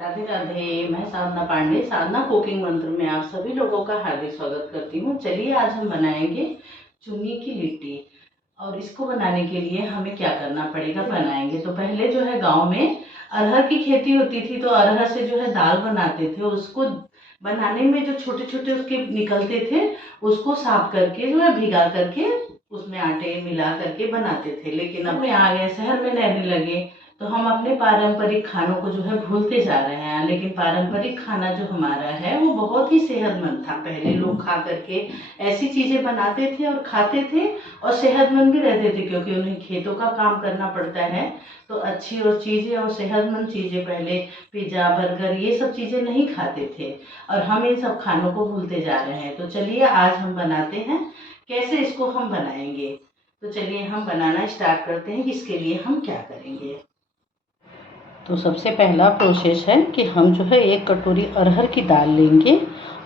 राधे राधे। मैं साधना पांडे, साधना कुकिंग मंत्र में आप सभी लोगों का हार्दिक स्वागत करती हूँ। चलिए आज हम बनाएंगे चुन्नी की लिट्टी। और इसको बनाने के लिए हमें क्या करना पड़ेगा बनाएंगे तो पहले जो है गांव में अरहर की खेती होती थी, तो अरहर से जो है दाल बनाते थे। उसको बनाने में जो छोटे छोटे उसके निकलते थे, उसको साफ करके जो है भिगा करके उसमें आटे मिला करके बनाते थे। लेकिन अब यहाँ आ गए, शहर में रहने लगे, तो हम अपने पारंपरिक खानों को जो है भूलते जा रहे हैं। लेकिन पारंपरिक खाना जो हमारा है वो बहुत ही सेहतमंद था। पहले लोग खा करके ऐसी चीजें बनाते थे और खाते थे और सेहतमंद भी रहते थे, क्योंकि उन्हें खेतों का काम करना पड़ता है। तो अच्छी और चीजें और सेहतमंद चीजें पहले पिज्जा बर्गर ये सब चीजें नहीं खाते थे, और हम इन सब खानों को भूलते जा रहे हैं। तो चलिए आज हम बनाते हैं, कैसे इसको हम बनाएंगे। तो चलिए हम बनाना स्टार्ट करते हैं कि इसके लिए हम क्या करेंगे। तो सबसे पहला प्रोसेस है कि हम जो है 1 कटोरी अरहर की दाल लेंगे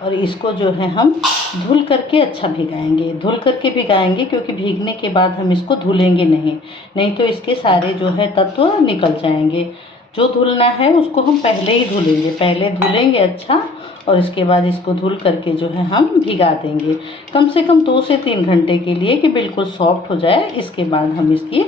और इसको जो है हम धुल करके अच्छा भिगाएंगे। धुल करके भिगाएंगे क्योंकि भीगने के बाद हम इसको धुलेंगे नहीं तो इसके सारे जो है तत्व निकल जाएंगे। जो धुलना है उसको हम पहले ही धुलेंगे, पहले धुलेंगे अच्छा, और इसके बाद इसको धुल करके जो है हम भिगा देंगे कम से कम 2 से 3 घंटे के लिए कि बिल्कुल सॉफ्ट हो जाए। इसके बाद हम इसकी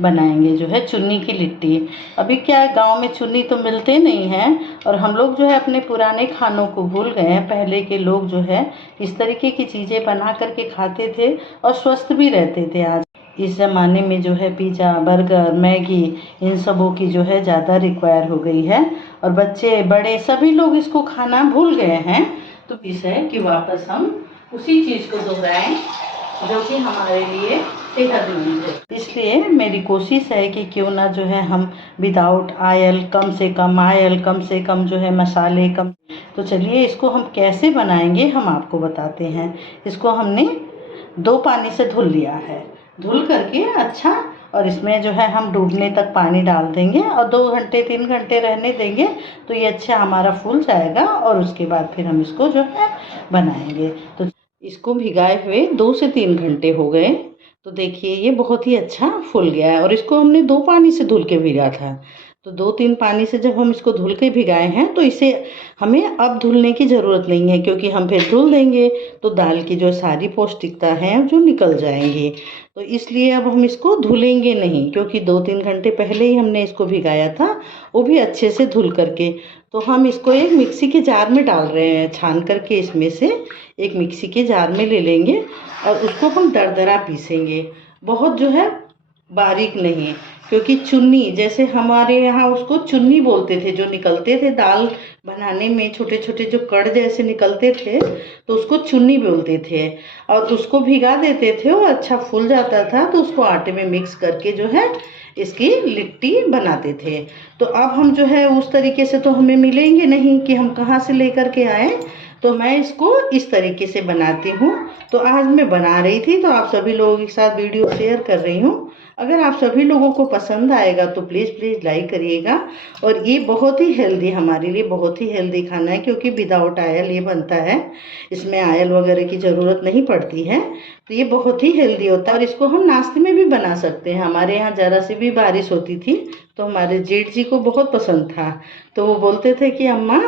बनाएंगे जो है चुन्नी की लिट्टी। अभी क्या है, गांव में चुन्नी तो मिलते नहीं हैं और हम लोग जो है अपने पुराने खानों को भूल गए हैं। पहले के लोग जो है इस तरीके की चीज़ें बना करके खाते थे और स्वस्थ भी रहते थे। आज इस ज़माने में जो है पिज़्ज़ा बर्गर मैगी इन सबों की जो है ज़्यादा रिक्वायर हो गई है और बच्चे बड़े सभी लोग इसको खाना भूल गए हैं। तो इस है कि वापस हम उसी चीज़ को दोहराएं जो कि हमारे लिए सेहतमंद है। इसलिए मेरी कोशिश है कि क्यों ना जो है हम विदाउट ऑयल, कम से कम ऑयल, कम से कम जो है मसाले कम। तो चलिए इसको हम कैसे बनाएंगे हम आपको बताते हैं। इसको हमने 2 पानी से धुल लिया है, धुल करके अच्छा, और इसमें जो है हम डूबने तक पानी डाल देंगे और 2 घंटे 3 घंटे रहने देंगे तो ये अच्छा हमारा फूल जाएगा। और उसके बाद फिर हम इसको जो है बनाएंगे। तो इसको भिगाए हुए 2 से 3 घंटे हो गए। तो देखिए ये बहुत ही अच्छा फूल गया है और इसको हमने 2 पानी से धुल के भिगा था। तो 2-3 पानी से जब हम इसको धुल के भिगाए हैं तो इसे हमें अब धुलने की ज़रूरत नहीं है, क्योंकि हम फिर धुल देंगे तो दाल की जो सारी पौष्टिकता है जो निकल जाएंगी। तो इसलिए अब हम इसको धुलेंगे नहीं, क्योंकि 2-3 घंटे पहले ही हमने इसको भिगाया था, वो भी अच्छे से धुल करके। तो हम इसको एक मिक्सी के जार में डाल रहे हैं, छान करके इसमें से एक मिक्सी के जार में ले लेंगे और उसको हम दरदरा पीसेंगे, बहुत जो है बारीक नहीं। क्योंकि चुन्नी, जैसे हमारे यहाँ उसको चुन्नी बोलते थे, जो निकलते थे दाल बनाने में छोटे छोटे जो कड़ जैसे निकलते थे, तो उसको चुन्नी बोलते थे। और उसको भिगा देते थे, वो अच्छा फूल जाता था, तो उसको आटे में मिक्स करके जो है इसकी लिट्टी बनाते थे। तो अब हम जो है उस तरीके से तो हमें मिलेंगे नहीं कि हम कहाँ से लेकर के आए, तो मैं इसको इस तरीके से बनाती हूँ। तो आज मैं बना रही थी तो आप सभी लोगों के साथ वीडियो शेयर कर रही हूँ। अगर आप सभी लोगों को पसंद आएगा तो प्लीज़ लाइक करिएगा। और ये बहुत ही हेल्दी, हमारे लिए बहुत ही हेल्दी खाना है, क्योंकि विदाउट ऑयल ये बनता है, इसमें ऑयल वगैरह की ज़रूरत नहीं पड़ती है। तो ये बहुत ही हेल्दी होता है और इसको हम नाश्ते में भी बना सकते हैं। हमारे यहाँ ज़रा सी भी बारिश होती थी तो हमारे जेठ जी को बहुत पसंद था, तो वो बोलते थे कि अम्मा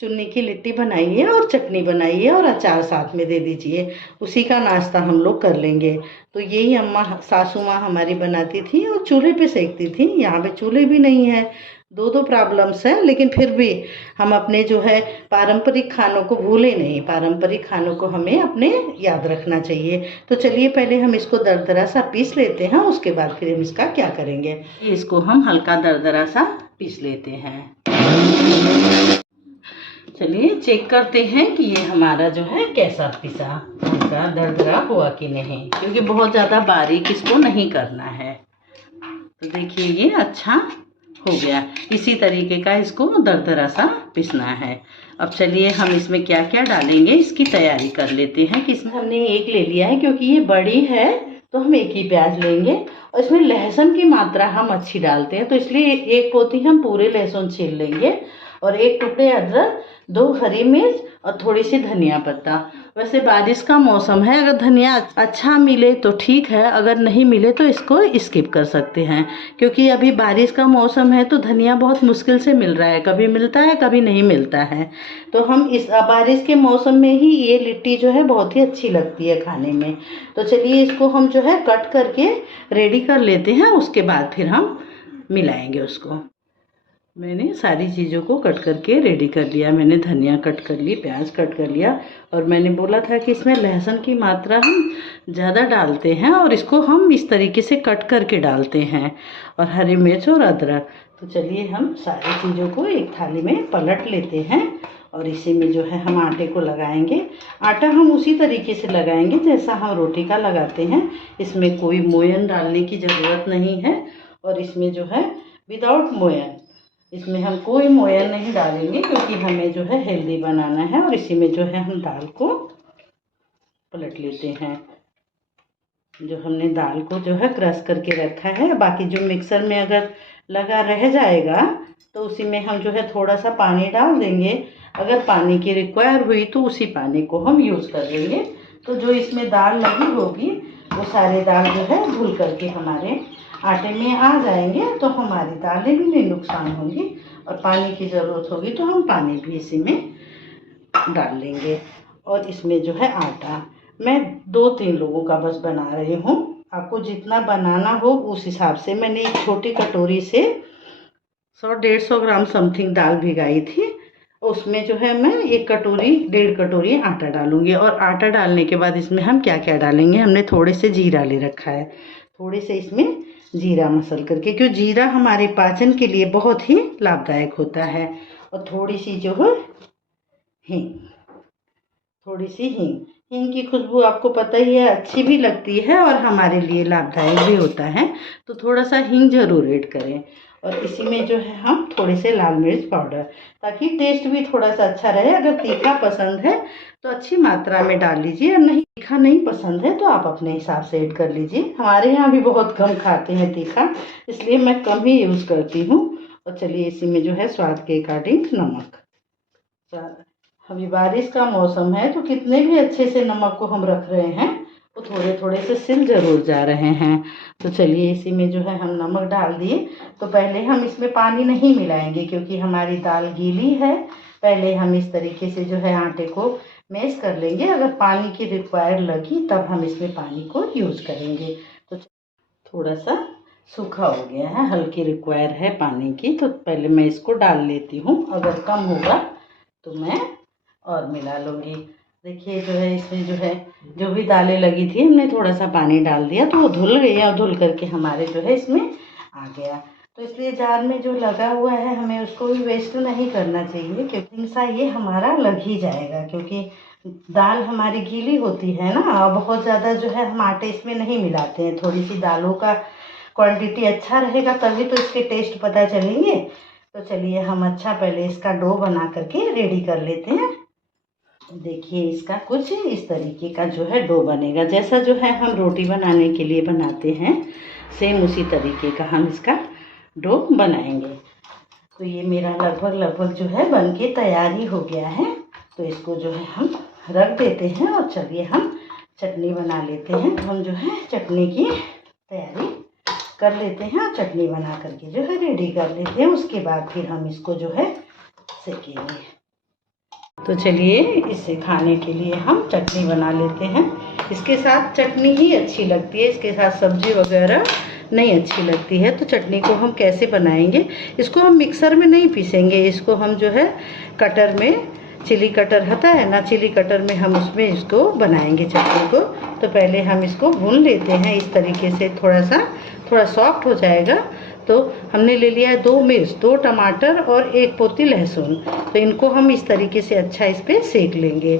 चुन्नी की लिट्टी बनाइए और चटनी बनाइए और अचार साथ में दे दीजिए, उसी का नाश्ता हम लोग कर लेंगे। तो यही अम्मा सासू माँ हमारी बनाती थी और चूल्हे पे सेकती थी। यहाँ पे चूल्हे भी नहीं है, दो प्रॉब्लम्स हैं, लेकिन फिर भी हम अपने जो है पारंपरिक खानों को भूले नहीं। पारंपरिक खानों को हमें अपने याद रखना चाहिए। तो चलिए पहले हम इसको दरदरा सा पीस लेते हैं, उसके बाद फिर हम इसका क्या करेंगे। इसको हम हल्का दरदरा सा पीस लेते हैं। चलिए चेक करते हैं कि ये हमारा जो है कैसा पिसा, हल्का दरदरा हुआ कि नहीं, क्योंकि बहुत ज़्यादा बारीक इसको नहीं करना है। तो देखिए ये अच्छा हो गया, इसी तरीके का इसको दरदरा सा पिसना है। अब चलिए हम इसमें क्या क्या डालेंगे इसकी तैयारी कर लेते हैं। कि इसमें हमने 1 ले लिया है, क्योंकि ये बड़ी है तो हम 1 ही प्याज लेंगे और इसमें लहसुन की मात्रा हम अच्छी डालते हैं, तो इसलिए 1 पोथी हम पूरे लहसुन छील लेंगे और 1 टुकड़े अदरक, 2 हरी मिर्च और थोड़ी सी धनिया पत्ता। वैसे बारिश का मौसम है, अगर धनिया अच्छा मिले तो ठीक है, अगर नहीं मिले तो इसको स्किप कर सकते हैं, क्योंकि अभी बारिश का मौसम है तो धनिया बहुत मुश्किल से मिल रहा है, कभी मिलता है कभी नहीं मिलता है। तो हम इस बारिश के मौसम में ही ये लिट्टी जो है बहुत ही अच्छी लगती है खाने में। तो चलिए इसको हम जो है कट करके रेडी कर लेते हैं, उसके बाद फिर हम मिलाएंगे उसको। मैंने सारी चीज़ों को कट करके रेडी कर लिया। मैंने धनिया कट कर ली, प्याज कट कर लिया, और मैंने बोला था कि इसमें लहसुन की मात्रा हम ज़्यादा डालते हैं और इसको हम इस तरीके से कट करके डालते हैं, और हरी मिर्च और अदरक। तो चलिए हम सारी चीज़ों को एक थाली में पलट लेते हैं और इसी में जो है हम आटे को लगाएंगे। आटा हम उसी तरीके से लगाएंगे जैसा हम रोटी का लगाते हैं, इसमें कोई मोयन डालने की ज़रूरत नहीं है। और इसमें जो है विदाउट मोयन, इसमें हम कोई मोयन नहीं डालेंगे क्योंकि हमें जो है हेल्दी बनाना है। और इसी में जो है हम दाल को पलट लेते हैं। जो हमने दाल को जो है क्रश करके रखा है, बाकी जो मिक्सर में अगर लगा रह जाएगा तो उसी में हम जो है थोड़ा सा पानी डाल देंगे। अगर पानी की रिक्वायर हुई तो उसी पानी को हम यूज़ कर लेंगे। तो जो इसमें दाल लगी होगी वो सारे दाल जो है धुल करके हमारे आटे में आ जाएंगे, तो हमारी दालें भी नहीं नुकसान होंगी। और पानी की ज़रूरत होगी तो हम पानी भी इसी में डाल लेंगे। और इसमें जो है आटा मैं 2-3 लोगों का बस बना रही हूँ, आपको जितना बनाना हो उस हिसाब से। मैंने एक छोटी कटोरी से 100-150 ग्राम समथिंग दाल भिगाई थी, उसमें जो है मैं 1 कटोरी 1.5 कटोरी आटा डालूंगी। और आटा डालने के बाद इसमें हम क्या क्या डालेंगे, हमने थोड़े से जीरा ले रखा है, थोड़े से इसमें जीरा मसल करके, क्योंकि जीरा हमारे पाचन के लिए बहुत ही लाभदायक होता है। और थोड़ी सी जो है हींग, थोड़ी सी हींग। हींग की खुशबू आपको पता ही है अच्छी भी लगती है और हमारे लिए लाभदायक भी होता है, तो थोड़ा सा हींग जरूर ऐड करें। और इसी में जो है हम थोड़े से लाल मिर्च पाउडर, ताकि टेस्ट भी थोड़ा सा अच्छा रहे। अगर तीखा पसंद है तो अच्छी मात्रा में डाल लीजिए, और नहीं तीखा नहीं पसंद है तो आप अपने हिसाब से ऐड कर लीजिए। हमारे यहाँ भी बहुत कम खाते हैं तीखा, इसलिए मैं कम ही यूज़ करती हूँ। और चलिए इसी में जो है स्वाद के अकॉर्डिंग नमक। अभी बारिश का मौसम है तो कितने भी अच्छे से नमक को हम रख रहे हैं वो थोड़े थोड़े से सिल जरूर जा रहे हैं। तो चलिए इसी में जो है हम नमक डाल दिए। तो पहले हम इसमें पानी नहीं मिलाएंगे क्योंकि हमारी दाल गीली है। पहले हम इस तरीके से जो है आटे को मैश कर लेंगे, अगर पानी की रिक्वायर लगी तब हम इसमें पानी को यूज़ करेंगे। तो थोड़ा सा सूखा हो गया है, हल्की रिक्वायर है पानी की, तो पहले मैं इसको डाल लेती हूँ। अगर कम होगा तो मैं और मिला लूँगी। देखिए जो है इसमें जो है जो भी दालें लगी थी हमने थोड़ा सा पानी डाल दिया तो वो धुल गई, और धुल करके हमारे जो है इसमें आ गया। तो इसलिए जार में जो लगा हुआ है हमें उसको भी वेस्ट नहीं करना चाहिए, क्योंकि सा ये हमारा लग ही जाएगा, क्योंकि दाल हमारी गीली होती है ना। और बहुत ज़्यादा जो है हम आटे इसमें नहीं मिलाते हैं, थोड़ी सी दालों का क्वांटिटी अच्छा रहेगा तभी तो इसके टेस्ट पता चलेंगे। तो चलिए हम अच्छा पहले इसका डो बना करके रेडी कर लेते हैं। देखिए इसका कुछ इस तरीके का जो है डो बनेगा, जैसा जो है हम रोटी बनाने के लिए बनाते हैं सेम उसी तरीके का हम इसका डो बनाएंगे। तो ये मेरा लगभग जो है बन के तैयार ही हो गया है। तो इसको जो है हम रख देते हैं और चलिए हम चटनी बना लेते हैं। तो हम जो है चटनी की तैयारी कर लेते हैं और चटनी बना करके जो है रेडी कर लेते हैं। उसके बाद फिर हम इसको जो है सेकेंगे। तो चलिए इसे खाने के लिए हम चटनी बना लेते हैं। इसके साथ चटनी ही अच्छी लगती है, इसके साथ सब्जी वगैरह नहीं अच्छी लगती है। तो चटनी को हम कैसे बनाएंगे, इसको हम मिक्सर में नहीं पीसेंगे, इसको हम जो है कटर में, चिली कटर होता है ना, चिली कटर में हम उसमें इसको बनाएंगे चटनी को। तो पहले हम इसको भून लेते हैं इस तरीके से, थोड़ा सॉफ्ट हो जाएगा। तो हमने ले लिया है 2 मिर्च, 2 टमाटर और 1 पोती लहसुन। तो इनको हम इस तरीके से अच्छा इस पर सेक लेंगे,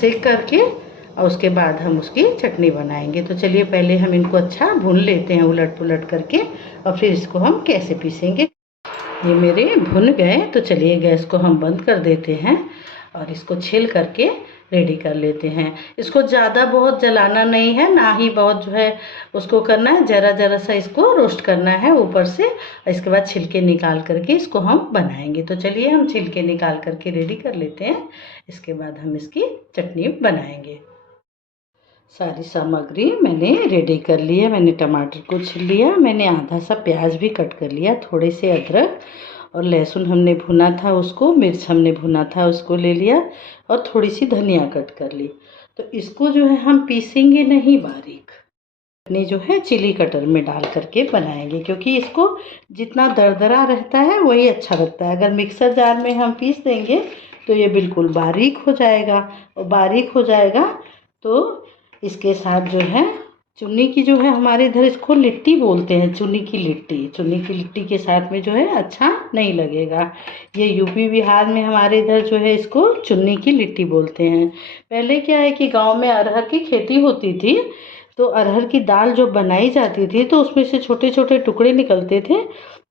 सेक करके और उसके बाद हम उसकी चटनी बनाएंगे। तो चलिए पहले हम इनको अच्छा भून लेते हैं उलट पुलट करके, और फिर इसको हम कैसे पीसेंगे। ये मेरे भुन गए, तो चलिए गैस को हम बंद कर देते हैं और इसको छील करके रेडी कर लेते हैं। इसको ज़्यादा बहुत जलाना नहीं है, ना ही बहुत जो है उसको करना है, ज़रा ज़रा सा इसको रोस्ट करना है ऊपर से। इसके बाद छिलके निकाल करके इसको हम बनाएंगे। तो चलिए हम छिलके निकाल करके रेडी कर लेते हैं, इसके बाद हम इसकी चटनी बनाएंगे। सारी सामग्री मैंने रेडी कर ली है। मैंने टमाटर को छील लिया, मैंने आधा सा प्याज भी कट कर लिया, थोड़े से अदरक और लहसुन हमने भुना था उसको, मिर्च हमने भुना था उसको ले लिया, और थोड़ी सी धनिया कट कर ली। तो इसको जो है हम पीसेंगे नहीं बारीक, अपने जो है चिली कटर में डाल करके बनाएंगे, क्योंकि इसको जितना दरदरा रहता है वही अच्छा लगता है। अगर मिक्सर जार में हम पीस देंगे तो ये बिल्कुल बारीक हो जाएगा, और बारीक हो जाएगा तो इसके साथ जो है चुन्नी की जो है, हमारे इधर इसको लिट्टी बोलते हैं, चुन्नी की लिट्टी। चुन्नी की लिट्टी के साथ में जो है अच्छा नहीं लगेगा। ये यूपी बिहार में हमारे इधर जो है इसको चुन्नी की लिट्टी बोलते हैं। पहले क्या है कि गांव में अरहर की खेती होती थी, तो अरहर की दाल जो बनाई जाती थी तो उसमें से छोटे छोटे टुकड़े निकलते थे,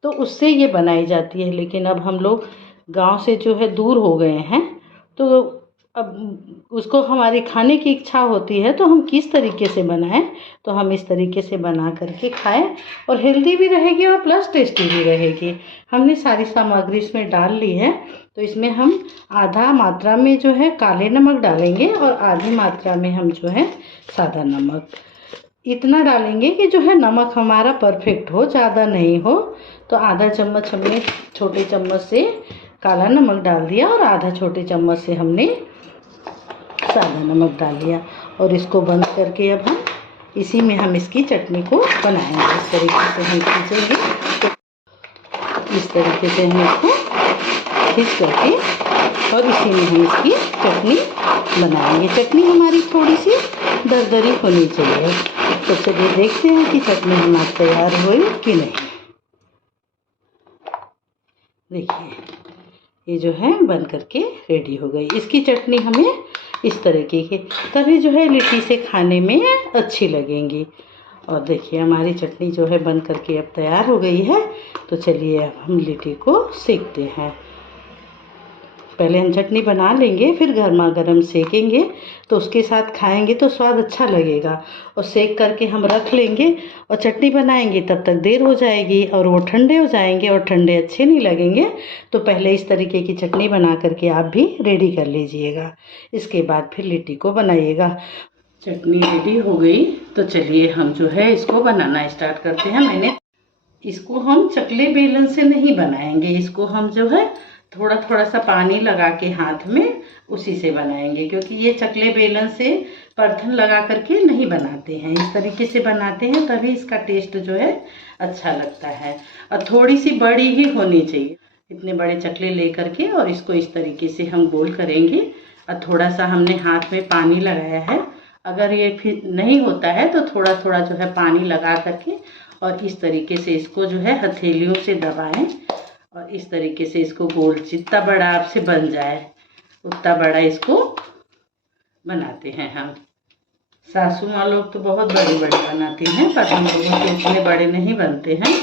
तो उससे ये बनाई जाती है। लेकिन अब हम लोग गाँव से जो है दूर हो गए हैं, तो अब उसको हमारी खाने की इच्छा होती है तो हम किस तरीके से बनाएं, तो हम इस तरीके से बना करके खाएं, और हेल्दी भी रहेगी और प्लस टेस्टी भी रहेगी। हमने सारी सामग्री इसमें डाल ली है, तो इसमें हम आधा मात्रा में जो है काले नमक डालेंगे और आधी मात्रा में हम जो है सादा नमक, इतना डालेंगे कि जो है नमक हमारा परफेक्ट हो, ज़्यादा नहीं हो। तो आधा चम्मच हमने छोटे चम्मच से काला नमक डाल दिया और आधा छोटे चम्मच से हमने सादा नमक डाल लिया, और इसको बंद करके अब हम इसी में हम इसकी चटनी को बनाएंगे। इस तरीके से हम खींचेंगे, तो इस तरीके से हम इसको खींच करके और इसी में हम इसकी चटनी बनाएंगे। चटनी हमारी थोड़ी सी दरदरी होनी चाहिए। तो चलिए देखते हैं कि चटनी हमारी तैयार हुई कि नहीं। देखिए ये जो है बन करके रेडी हो गई। इसकी चटनी हमें इस तरीके की, तभी जो है लिट्टी से खाने में अच्छी लगेंगी। और देखिए हमारी चटनी जो है बन करके अब तैयार हो गई है। तो चलिए अब हम लिट्टी को सेकते हैं। पहले हम चटनी बना लेंगे, फिर गर्मा गर्म सेकेंगे, तो उसके साथ खाएंगे तो स्वाद अच्छा लगेगा। और सेक करके हम रख लेंगे और चटनी बनाएंगे, तब तक देर हो जाएगी और वो ठंडे हो जाएंगे और ठंडे अच्छे नहीं लगेंगे। तो पहले इस तरीके की चटनी बना करके आप भी रेडी कर लीजिएगा, इसके बाद फिर लिट्टी को बनाइएगा। चटनी रेडी हो गई, तो चलिए हम जो है इसको बनाना स्टार्ट करते हैं। मैंने इसको हम चकले बेलन से नहीं बनाएंगे, इसको हम जो है थोड़ा थोड़ा सा पानी लगा के हाथ में उसी से बनाएंगे, क्योंकि ये चकले बेलन से परथन लगा करके नहीं बनाते हैं, इस तरीके से बनाते हैं, तभी इसका टेस्ट जो है अच्छा लगता है। और थोड़ी सी बड़ी ही होनी चाहिए, इतने बड़े चकले ले करके और इसको इस तरीके से हम गोल करेंगे। और थोड़ा सा हमने हाथ में पानी लगाया है, अगर ये फिर नहीं होता है तो थोड़ा थोड़ा जो है पानी लगा करके और इस तरीके से इसको जो है हथेलियों से दबाएं, और इस तरीके से इसको गोल जितना बड़ा आपसे बन जाए उतना बड़ा इसको बनाते हैं हम। सासू माँ लोग तो बहुत बड़े बड़े बनाती हैं, पर हम लोगों के इतने बड़े नहीं बनते हैं।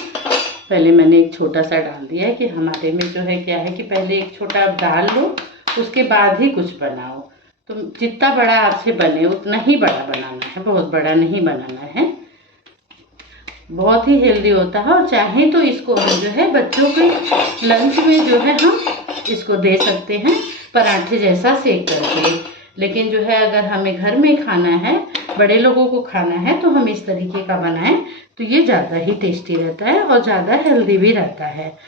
पहले मैंने एक छोटा सा डाल दिया है कि हमारे में जो है क्या है कि पहले एक छोटा आप डाल लो, उसके बाद ही कुछ बनाओ। तो जितना बड़ा आपसे बने उतना ही बड़ा बनाना है, बहुत बड़ा नहीं बनाना है। बहुत ही हेल्दी होता है, और चाहे तो इसको हम जो है बच्चों के लंच में जो है हम इसको दे सकते हैं पराठे जैसा सेक करके। लेकिन जो है अगर हमें घर में खाना है, बड़े लोगों को खाना है, तो हम इस तरीके का बनाएं तो ये ज़्यादा ही टेस्टी रहता है और ज़्यादा हेल्दी भी रहता है।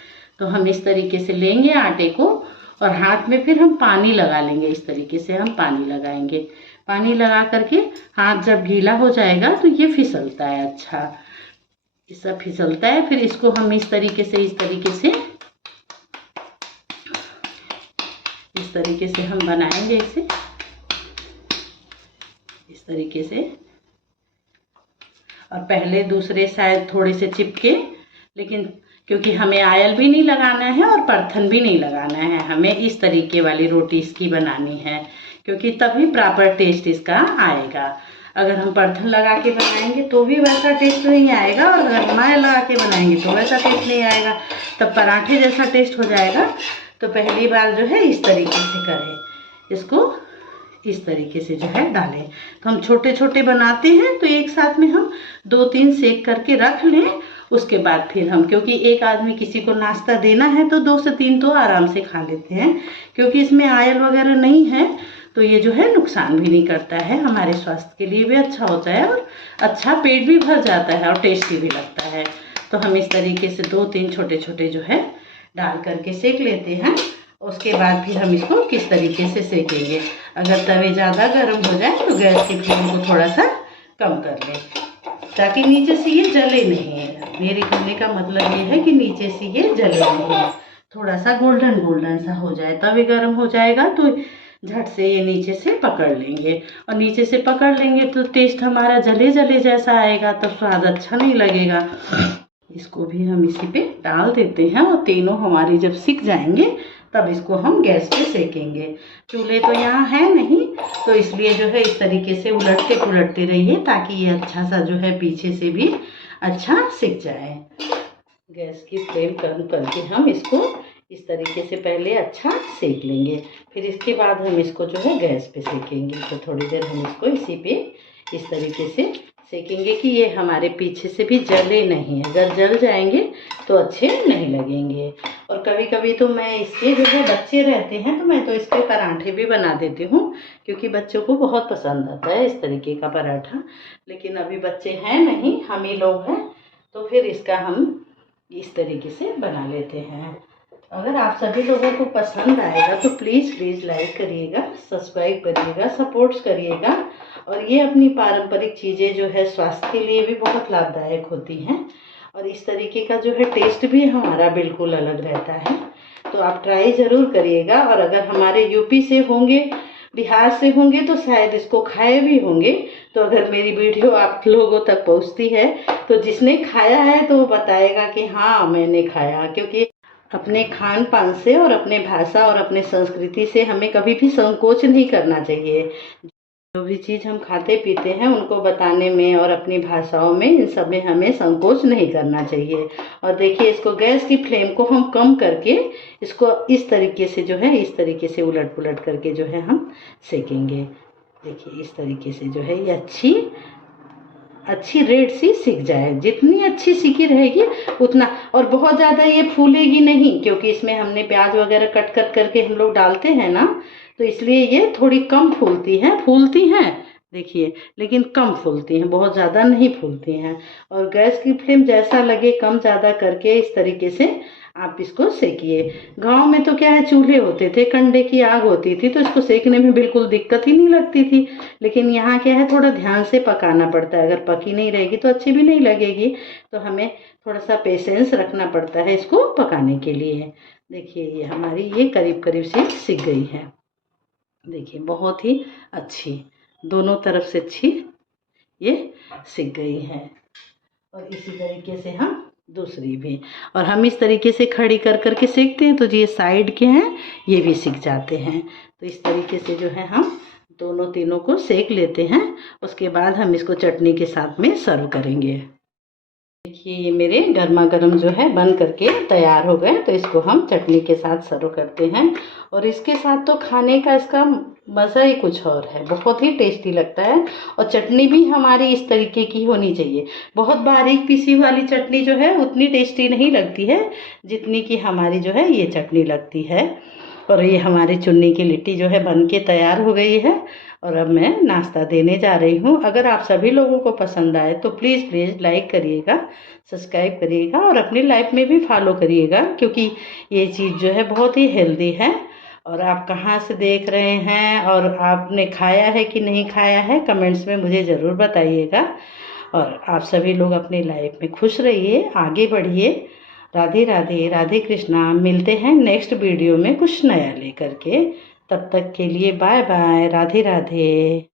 तो हम इस तरीके से लेंगे आटे को और हाथ में फिर हम पानी लगा लेंगे, इस तरीके से हम पानी लगाएंगे। पानी लगा करके हाथ जब गीला हो जाएगा तो ये फिसलता है, अच्छा ये सब फिसलता है। फिर इसको हम इस तरीके से हम बनाएंगे इसे इस तरीके से। और पहले दूसरे शायद थोड़े से चिपके, लेकिन क्योंकि हमें आयल भी नहीं लगाना है और परथन भी नहीं लगाना है, हमें इस तरीके वाली रोटी इसकी बनानी है, क्योंकि तभी प्रॉपर टेस्ट इसका आएगा। अगर हम परथन लगा के बनाएंगे तो भी वैसा टेस्ट नहीं आएगा, और अगर हम आयल लगा के बनाएंगे तो वैसा टेस्ट नहीं आएगा, तब पराठे जैसा टेस्ट हो जाएगा। तो पहली बार जो है इस तरीके से करें, इसको इस तरीके से जो है डालें। तो हम छोटे छोटे बनाते हैं तो एक साथ में हम 2-3 सेक करके रख लें। उसके बाद फिर हम, क्योंकि एक आदमी किसी को नाश्ता देना है तो 2 से 3 तो आराम से खा लेते हैं, क्योंकि इसमें आयल वगैरह नहीं है तो ये जो है नुकसान भी नहीं करता है, हमारे स्वास्थ्य के लिए भी अच्छा होता है और अच्छा पेट भी भर जाता है और टेस्टी भी लगता है। तो हम इस तरीके से 2-3 छोटे छोटे जो है डाल करके सेक लेते हैं। उसके बाद फिर हम इसको किस तरीके से सेकेंगे। अगर तवे ज़्यादा गर्म हो जाए तो गैस की फ्लेम को थोड़ा सा कम कर लें, ताकि नीचे से ये जले नहीं है। मेरे कहने का मतलब ये है कि नीचे से ये जले नहीं, थोड़ा सा गोल्डन गोल्डन सा हो जाए। तवे गर्म हो जाएगा तो झट से ये नीचे से पकड़ लेंगे, और नीचे से पकड़ लेंगे तो टेस्ट हमारा जले जले जैसा आएगा, तो स्वाद अच्छा नहीं लगेगा। इसको भी हम इसी पे डाल देते हैं और तीनों हमारी जब सिक जाएंगे तब इसको हम गैस पे सेकेंगे। चूल्हे तो यहाँ है नहीं, तो इसलिए जो है इस तरीके से उलटते पुलटते रहिए ताकि ये अच्छा सा जो है पीछे से भी अच्छा सिक जाए। गैस की फ्लेम कम करके हम इसको इस तरीके से पहले अच्छा सेक लेंगे, फिर इसके बाद हम इसको जो है गैस पे सेकेंगे। तो थोड़ी देर हम इसको इसी पे इस तरीके से सेकेंगे कि ये हमारे पीछे से भी जले नहीं। अगर जल जाएंगे तो अच्छे नहीं लगेंगे। और कभी कभी तो मैं इसके जो है बच्चे रहते हैं तो मैं तो इसके पराठे भी बना देती हूँ, क्योंकि बच्चों को बहुत पसंद आता है इस तरीके का पराठा। लेकिन अभी बच्चे हैं नहीं, हम ही लोग हैं, तो फिर इसका हम इस तरीके से बना लेते हैं। अगर आप सभी लोगों को पसंद आएगा तो प्लीज़ लाइक करिएगा, सब्सक्राइब करिएगा, सपोर्ट्स करिएगा। और ये अपनी पारंपरिक चीज़ें जो है स्वास्थ्य के लिए भी बहुत लाभदायक होती हैं, और इस तरीके का जो है टेस्ट भी हमारा बिल्कुल अलग रहता है। तो आप ट्राई ज़रूर करिएगा। और अगर हमारे यूपी से होंगे, बिहार से होंगे तो शायद इसको खाए भी होंगे। तो अगर मेरी वीडियो आप लोगों तक पहुंचती है तो जिसने खाया है तो वो बताएगा कि हाँ मैंने खाया, क्योंकि अपने खान पान से और अपने भाषा और अपने संस्कृति से हमें कभी भी संकोच नहीं करना चाहिए। जो भी चीज़ हम खाते पीते हैं उनको बताने में और अपनी भाषाओं में, इन सब में हमें संकोच नहीं करना चाहिए। और देखिए इसको गैस की फ्लेम को हम कम करके इसको इस तरीके से जो है इस तरीके से उलट पुलट करके जो है हम सेकेंगे। देखिए इस तरीके से जो है ये अच्छी रेड सी सीख जाए। जितनी अच्छी सीखी रहेगी उतना, और बहुत ज़्यादा ये फूलेगी नहीं, क्योंकि इसमें हमने प्याज वगैरह कट करके हम लोग डालते हैं ना, तो इसलिए ये थोड़ी कम फूलती हैं देखिए, लेकिन कम फूलती हैं, बहुत ज़्यादा नहीं फूलती हैं। और गैस की फ्लेम जैसा लगे कम ज़्यादा करके इस तरीके से आप इसको सेकिए। गांव में तो क्या है, चूल्हे होते थे, कंडे की आग होती थी, तो इसको सेकने में बिल्कुल दिक्कत ही नहीं लगती थी। लेकिन यहाँ क्या है, थोड़ा ध्यान से पकाना पड़ता है। अगर पकी नहीं रहेगी तो अच्छी भी नहीं लगेगी, तो हमें थोड़ा सा पेशेंस रखना पड़ता है इसको पकाने के लिए। देखिए ये हमारी ये करीब करीब से सिक गई है। देखिए बहुत ही अच्छी, दोनों तरफ से अच्छी ये सिक गई है। और इसी तरीके से हम दूसरी भी, और हम इस तरीके से खड़ी कर के सेकते हैं तो जो ये साइड के हैं ये भी सिक जाते हैं। तो इस तरीके से जो है हम दोनों तीनों को सेक लेते हैं। उसके बाद हम इसको चटनी के साथ में सर्व करेंगे। देखिए ये मेरे गर्मा गर्म जो है बन करके तैयार हो गए, तो इसको हम चटनी के साथ सर्व करते हैं। और इसके साथ तो खाने का इसका मज़ा ही कुछ और है, बहुत ही टेस्टी लगता है। और चटनी भी हमारी इस तरीके की होनी चाहिए। बहुत बारीक पीसी वाली चटनी जो है उतनी टेस्टी नहीं लगती है जितनी कि हमारी जो है ये चटनी लगती है। और ये हमारी चुन्नी की लिट्टी जो है बन के तैयार हो गई है, और अब मैं नाश्ता देने जा रही हूँ। अगर आप सभी लोगों को पसंद आए तो प्लीज़ लाइक करिएगा, सब्सक्राइब करिएगा और अपनी लाइफ में भी फॉलो करिएगा, क्योंकि ये चीज़ जो है बहुत ही हेल्दी है। और आप कहाँ से देख रहे हैं और आपने खाया है कि नहीं खाया है, कमेंट्स में मुझे ज़रूर बताइएगा। और आप सभी लोग अपनी लाइफ में खुश रहिए, आगे बढ़िए। राधे राधे, राधे कृष्णा। मिलते हैं नेक्स्ट वीडियो में कुछ नया लेकर के। तब तक के लिए बाय बाय, राधे राधे।